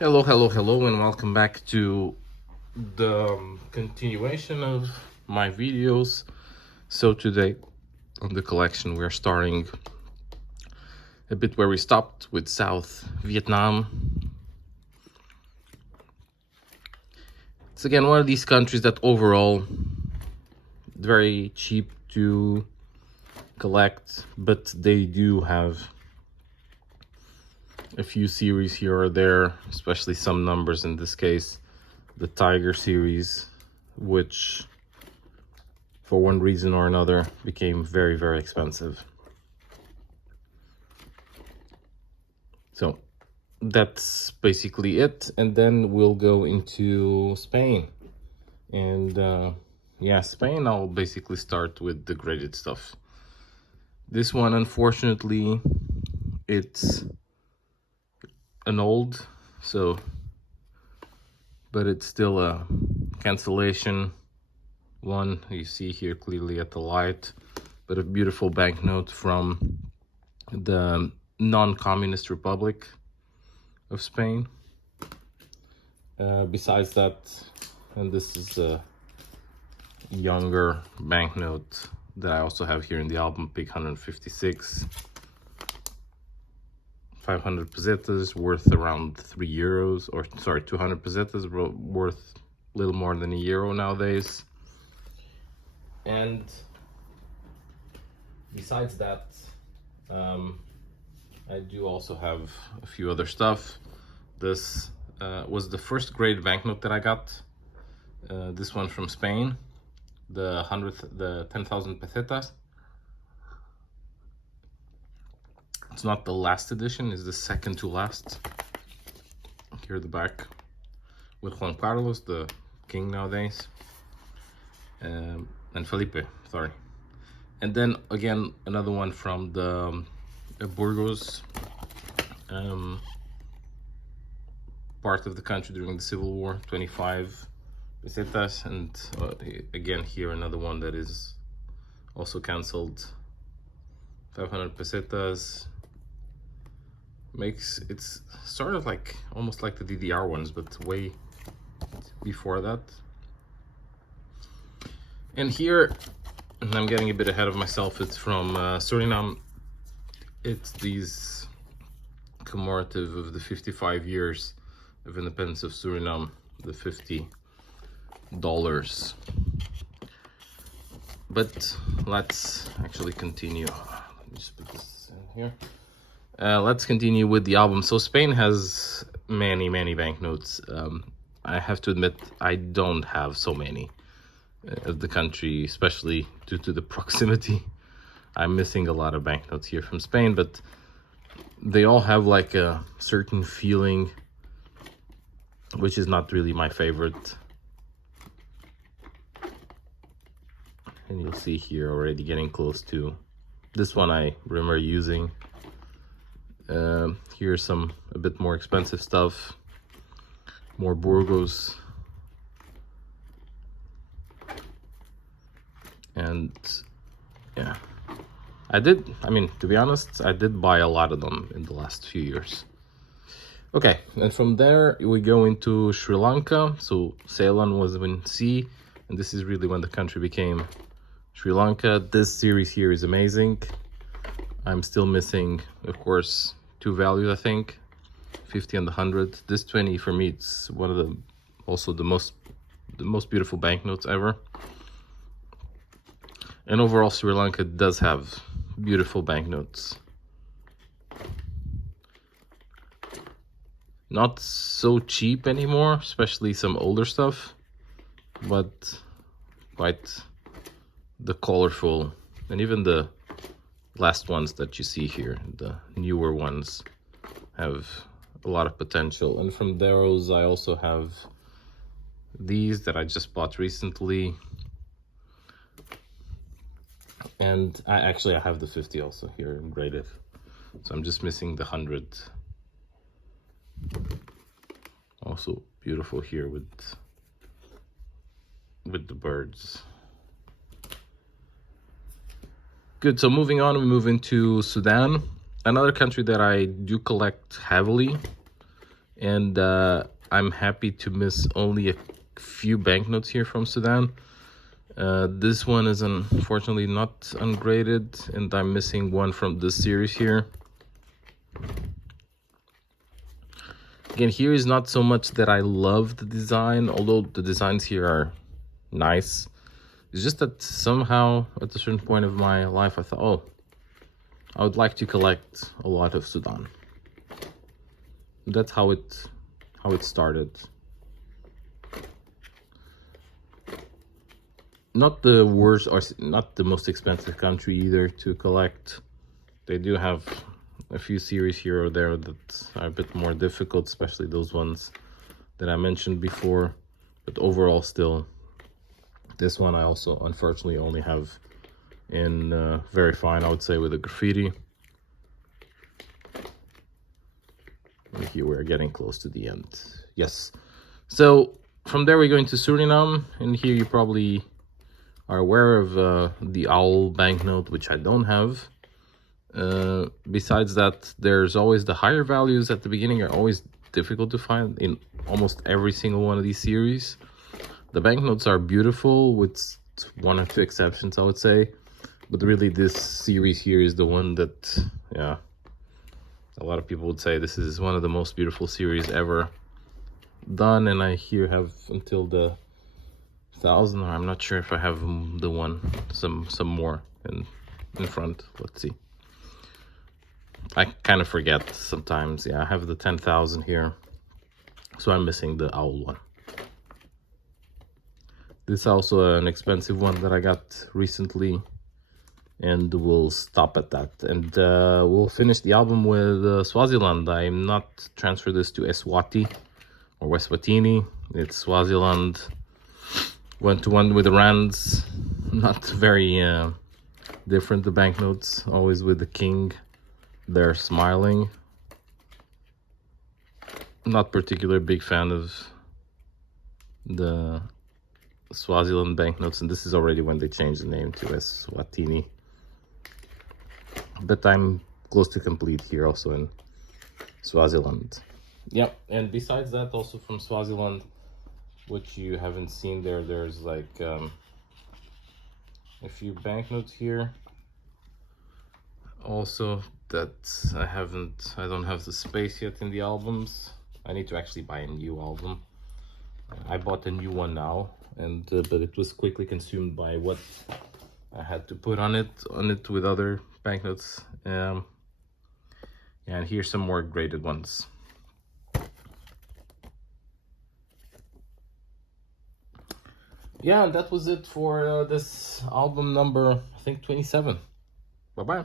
Hello, and welcome back to the continuation of my videos. So today on the collection, we're starting a bit where we stopped with South Vietnam. It's again one of these countries that overall very cheap to collect, but they do have a few series here or there, especially some numbers. In this case, the Tiger series, which for one reason or another became very expensive. So that's basically it, and then we'll go into Spain. And yeah, Spain, I'll basically start with the graded stuff. This one, unfortunately, it's an old, so, but it's still a cancellation one. You see here clearly at the light, but a beautiful banknote from the non-communist Republic of Spain. Besides that, and this is a younger banknote that I also have here in the album, Pig 156. 500 pesetas, worth around €3, or sorry, 200 pesetas, worth a little more than €1 nowadays. And besides that, I do also have a few other stuff. This was the first grade banknote that I got. This one from Spain, the 10,000 pesetas. It's not the last edition, it's the second to last. Here at the back, with Juan Carlos, the king nowadays, and Felipe, sorry. And then again, another one from the Burgos part of the country during the Civil War, 25 pesetas. And again here, another one that is also cancelled, 500 pesetas. It's sort of like almost like the DDR ones, but way before that. And here, and I'm getting a bit ahead of myself, it's from Suriname. It's these commemorative of the 55 years of independence of Suriname, the $50. But let's actually continue. Let me just put this in here. Let's continue with the album. So Spain has many banknotes. I have to admit, I don't have so many of the country, especially due to the proximity. I'm missing a lot of banknotes here from Spain, but they all have like a certain feeling, which is not really my favorite. And you'll see here already getting close to this one I remember using. Here's some a bit more expensive stuff, more Burgos, and yeah, I mean, to be honest, I did buy a lot of them in the last few years. Okay, and from there we go into Sri Lanka. So Ceylon was in C, and this is really when the country became Sri Lanka. This series here is amazing. I'm still missing, of course, two values, I think, 50 and 100. This 20 for me, it's one of the also the most beautiful banknotes ever. And overall, Sri Lanka does have beautiful banknotes. Not so cheap anymore, especially some older stuff, but quite the colorful, and even the last ones that you see here, the newer ones, have a lot of potential. And from those I also have these that I just bought recently, and I have the 50 also here graded, so I'm just missing the 100. Also beautiful here with the birds. Good, so moving on, we move into Sudan, another country that I do collect heavily. and I'm happy to miss only a few banknotes here from Sudan. This one is unfortunately not ungraded, and I'm missing one from this series here. Again, here is not so much that I love the design, although the designs here are nice. It's just that somehow at a certain point of my life I thought, oh, I would like to collect a lot of Sudan. That's how it started. Not the worst or not the most expensive country either to collect. They do have a few series here or there that are a bit more difficult, especially those ones that I mentioned before. But overall, still, this one I also unfortunately only have in very fine, I would say, with a graffiti. And here we're getting close to the end. Yes. So from there we go into Suriname, and here you probably are aware of the owl banknote, which I don't have. Besides that, there's always the higher values at the beginning are always difficult to find in almost every single one of these series. The banknotes are beautiful with one or two exceptions, I would say, but really this series here is the one that, yeah, a lot of people would say this is one of the most beautiful series ever done. And I here have until the 1000, or I'm not sure if I have the one, some more in front. Let's see. I kind of forget sometimes. Yeah, I have the 10,000 here, so I'm missing the owl one. This is also an expensive one that I got recently, and we'll stop at that. And we'll finish the album with Swaziland. I'm not transferred this to Eswati or Eswatini. It's Swaziland. 1-to-1 with the rands. Not very different, the banknotes, always with the king. They're smiling. Not particular big fan of the Swaziland banknotes, and this is already when they changed the name to Eswatini. But I'm close to complete here also in Swaziland. Yep, and besides that, also from Swaziland, which you haven't seen there, there's like a few banknotes here. Also that I don't have the space yet in the albums. I need to actually buy a new album. I bought a new one now, and but it was quickly consumed by what I had to put on it with other banknotes. And here's some more graded ones. Yeah, that was it for this album number, I think 27. Bye bye.